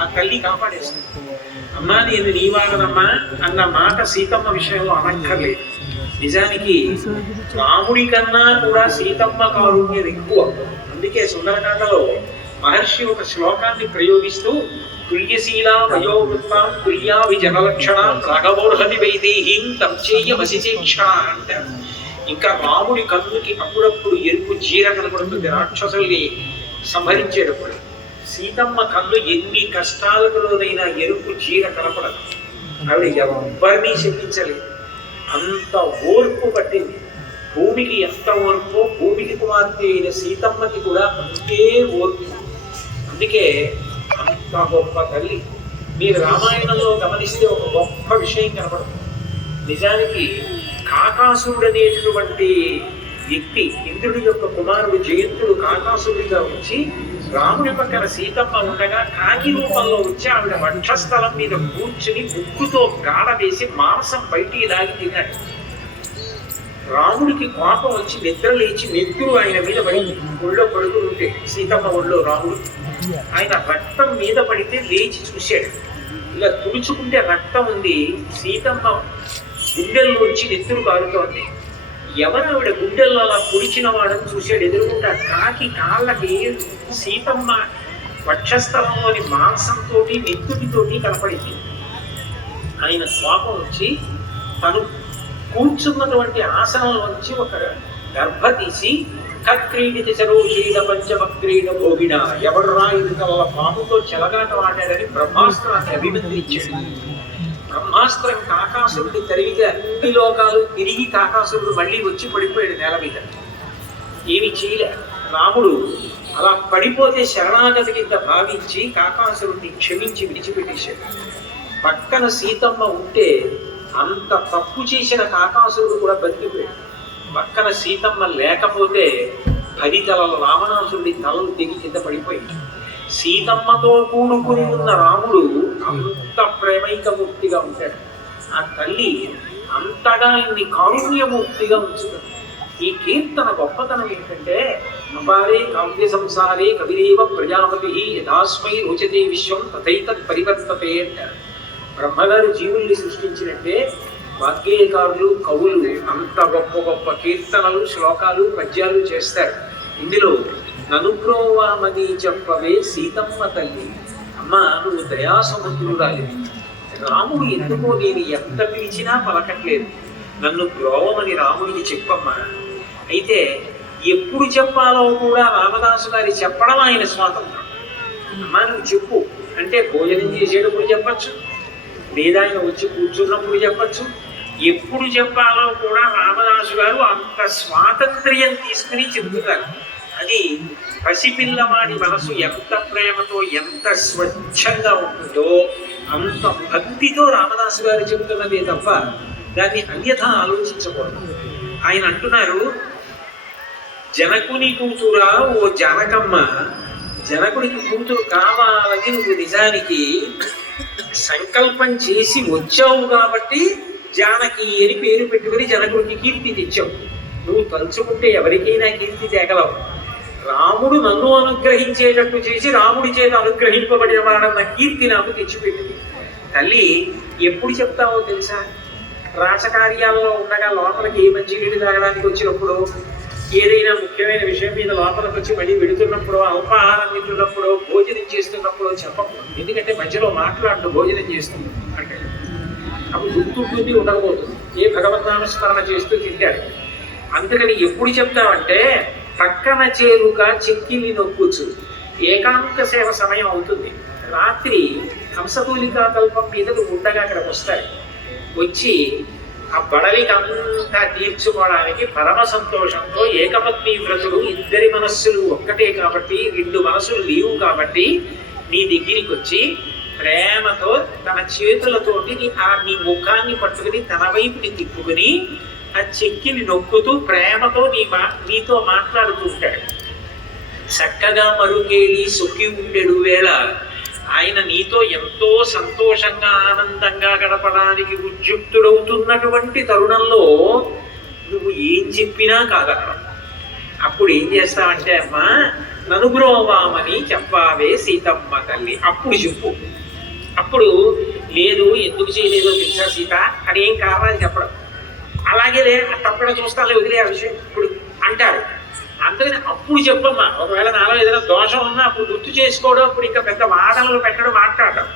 ఆ తల్లి కాపాడేస్తుంది అమ్మా నేను నీవాగనమ్మా అన్న మాట సీతమ్మ విషయంలో అనక్కర్లేదు. నిజానికి రాముడి కన్నా కూడా సీతమ్మ కారుణ్యం ఎక్కువ. అందుకే సుందరకాండలో మహర్షి ఒక శ్లోకాన్ని ప్రయోగిస్తూ తుల్యశీలా వయోవృత్తాం తుల్యావి జనలక్షణాం రాఘవోర్హతి వైదేహీం తంచేయమసిచేక్షణ అంటారు ఇంకా రాముడి కన్నుకి అప్పుడప్పుడు ఎరుపు జీర కనబడుతుంది రాక్షసుల్ని సంహరించేటప్పుడు. సీతమ్మ కళ్ళు ఎన్ని కష్టాలకులోనైనా ఎరుపు చీర కనపడదు. ఆవిడ ఎవ్వరినీ శపించలేదు. అంత ఓర్పు పట్టింది. భూమికి ఎంత ఓర్పు భూమికి కుమార్తె అయిన సీతమ్మకి కూడా అంతే ఓర్పు. అందుకే అంత గొప్ప తల్లి. మీరు రామాయణంలో గమనిస్తే ఒక గొప్ప విషయం కనపడుతుంది నిజానికి కాకాసురుడు అనేటటువంటి వ్యక్తి ఇంద్రుడి యొక్క కుమారుడు జయంతుడు కాకాసురుడిగా వచ్చి రాముడి పక్కన సీతమ్మ ఉండగా కాకి రూపంలో వచ్చి ఆవిడ వక్షస్థలం మీద కూర్చుని ముక్కుతో గాడ వేసి మాంసం బయటికి దాగి తిన్నాడు రాముడికి కోపం వచ్చి నిద్ర లేచి నెత్తురు ఆయన మీద పడింది ఒళ్ళో పడుతుంటే సీతమ్మ ఒళ్ళో రాముడు. ఆయన రక్తం మీద పడితే లేచి చూశాడు. ఇలా తుడుచుకుంటే రక్తం ఉంది. సీతమ్మ గుండెల్లోంచి నెత్తురు కారుతోంది. ఎవరు ఆవిడ గుండెల్లో అలా పొడిచిన వాడని చూశాడు ఎదురుకుంటా కాకి కాళ్ళకి సీతమ్మ వక్షస్థలంలోని మాంసంతోటి నెత్తుడితోటి కనపడింది. ఆయన కోపం వచ్చి తను కూర్చున్నటువంటి వచ్చి ఒక గర్భ తీసి కక్రీడిత చరోషీడ పంచమక్రీడ భోగిడ ఎవడు రాయుడు కల పాముతో చెలగాట ఆడాడని బ్రహ్మాస్త్రాన్ని అభిమంత్రించాడు బ్రహ్మాస్త్రం కాకాసురుడి తరివిగా అన్ని లోకాలు తిరిగి కాకాసురుడు మళ్ళీ వచ్చి పడిపోయాడు నేల మీద. ఏమి చేయలే. రాముడు అలా పడిపోతే శరణాగతి కింద భావించి కాకాసురుడిని క్షమించి విడిచిపెట్టేశాడు. పక్కన సీతమ్మ ఉంటే అంత తప్పు చేసిన కాకాసురుడు కూడా బతికిపోయాడు. పక్కన సీతమ్మ లేకపోతే పది తలల రావణాసురుడి తలలు తెగి కింద పడిపోయాయి. సీతమ్మతో కూడుకుని ఉన్న రాముడు అంత ప్రేమైకమూర్తిగా ఉంటాడు. ఆ తల్లి అంతగా ఇన్ని కారుణ్యమూర్తిగా ఉంచుతుంది. ఈ కీర్తన గొప్పతనం ఏంటంటే నపారే కావ్య సంసారే కవిరేవ ప్రజాపతి యథాస్మై రోచతే విశ్వం తథైతత్ పరివర్తతే అంటారు. బ్రహ్మగారు జీవుల్ని సృష్టించినట్టే వాగ్గేయకారులు కవులు అంత గొప్ప గొప్ప కీర్తనలు శ్లోకాలు పద్యాలు చేస్తారు. ఇందులో ననుగ్రోవామని చెప్పవే సీతమ్మ తల్లి. అమ్మ నువ్వు దయాసముద్రురాలి రాముడు ఎందుకో నేను ఎంత పిలిచినా పలకట్లేదు. నన్ను గ్రోవమని రాముడికి చెప్పమ్మా. అయితే ఎప్పుడు చెప్పాలో కూడా రామదాసు గారి చెప్పడం ఆయన స్వాతంత్రం. అమ్మా నువ్వు చెప్పు. అంటే భోజనం చేసేటప్పుడు చెప్పచ్చు లేదా ఆయన వచ్చి కూర్చున్నప్పుడు చెప్పచ్చు. ఎప్పుడు చెప్పాలో కూడా రామదాసు గారు అంత స్వాతంత్ర్యం తీసుకుని చెబుతున్నారు అది పసిపిల్లవాడి మనసు ఎంత ప్రేమతో ఎంత స్వచ్ఛంగా ఉంటుందో అంత భక్తితో రామదాసు గారు చెబుతున్నదే తప్ప దాన్ని అన్యథా ఆలోచించకూడదు. ఆయన అంటున్నారు జనకుని కూతురా ఓ జనకమ్మ జనకుడికి కూతురు కావాలని నువ్వు నిజానికి సంకల్పం చేసి వచ్చావు కాబట్టి జానకి అని పేరు పెట్టుకుని జనకుడికి కీర్తి తెచ్చావు. నువ్వు తలుచుకుంటే ఎవరికైనా కీర్తి తేగలవు. రాముడు నన్ను అనుగ్రహించేటట్టు చేసి రాముడి చేత అనుగ్రహింపబడిన వాడన్న కీర్తి నాకు తెచ్చిపెట్టింది. తల్లి ఎప్పుడు చెప్తావో తెలుసా? రాచకార్యాల్లో ఉండగా లోపలికి ఏ మంచి నీళ్ళు తాగడానికి వచ్చినప్పుడు ఏదైనా ముఖ్యమైన విషయం మీద లోపలికి వచ్చి మళ్ళీ వెళుతున్నప్పుడు అల్పాహారం తింటున్నప్పుడు భోజనం చేస్తున్నప్పుడు చెప్పకూడదు. ఎందుకంటే మధ్యలో మాట్లాడుతూ భోజనం చేస్తుంది. అంటే అప్పుడు గుర్తుంటుంది ఉండకపోతుంది. ఏ భగవద్నామస్మరణ చేస్తూ తింటాడు. అందుకని ఎప్పుడు చెప్తామంటే పక్కన చేరుక చెక్కిలి నొక్కుచు. ఏకాంత సేవ సమయం అవుతుంది. రాత్రి హంసకూలికా కల్పం మీద ఉండగా అక్కడికి వస్తాయి. వచ్చి ఆ బడలికి అంతా తీర్చుకోవడానికి పరమ సంతోషంతో ఏకపత్ని వ్రతుడు ఇద్దరి మనస్సులు ఒక్కటే కాబట్టి రెండు మనసులు లేవు కాబట్టి నీ దగ్గరికి వచ్చి ప్రేమతో తన చేతులతోటి నీ ఆ నీ ముఖాన్ని పట్టుకుని తన వైపుని తిప్పుకుని ఆ చెక్కిని నొక్కుతూ ప్రేమతో నీ మా నీతో మాట్లాడుతూ ఉంటాడు చక్కగా మరుగేలి సొక్కి ఉండెడు వేళ ఆయన నీతో ఎంతో సంతోషంగా ఆనందంగా గడపడానికి ఉద్యుక్తుడవుతున్నటువంటి తరుణంలో నువ్వు ఏం చెప్పినా కాగలవు అప్పుడు ఏం చేస్తావంటే అమ్మా ననుబ్రోవామని చెప్పావే సీతమ్మ తల్లి. అప్పుడు చెప్పు. అప్పుడు లేదు ఎందుకు చేయలేదో తెలుసా సీత? అని ఏం కావాలి చెప్పడం? లే తప్పకుండా చూస్తానులే వదిలే ఆ విషయం ఇప్పుడు అంటారు. అందుకని అప్పుడు చెప్పమ్మా ఒకవేళ నాలో ఏదైనా దోషం ఉన్నా అప్పుడు గుర్తు చేసుకోవడం అప్పుడు ఇంకా పెద్ద వాదనలు పెట్టడం మాట్లాడటం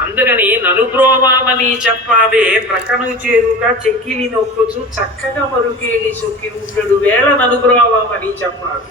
అందుకని నలుబ్రోమామని చెప్పావే ప్రకను చేరుగా చెక్కిలి నొక్కుచు చక్కగా మరుకేలి సొక్కి ఉండడు వేళ నలుబ్రోమామని చెప్పావే.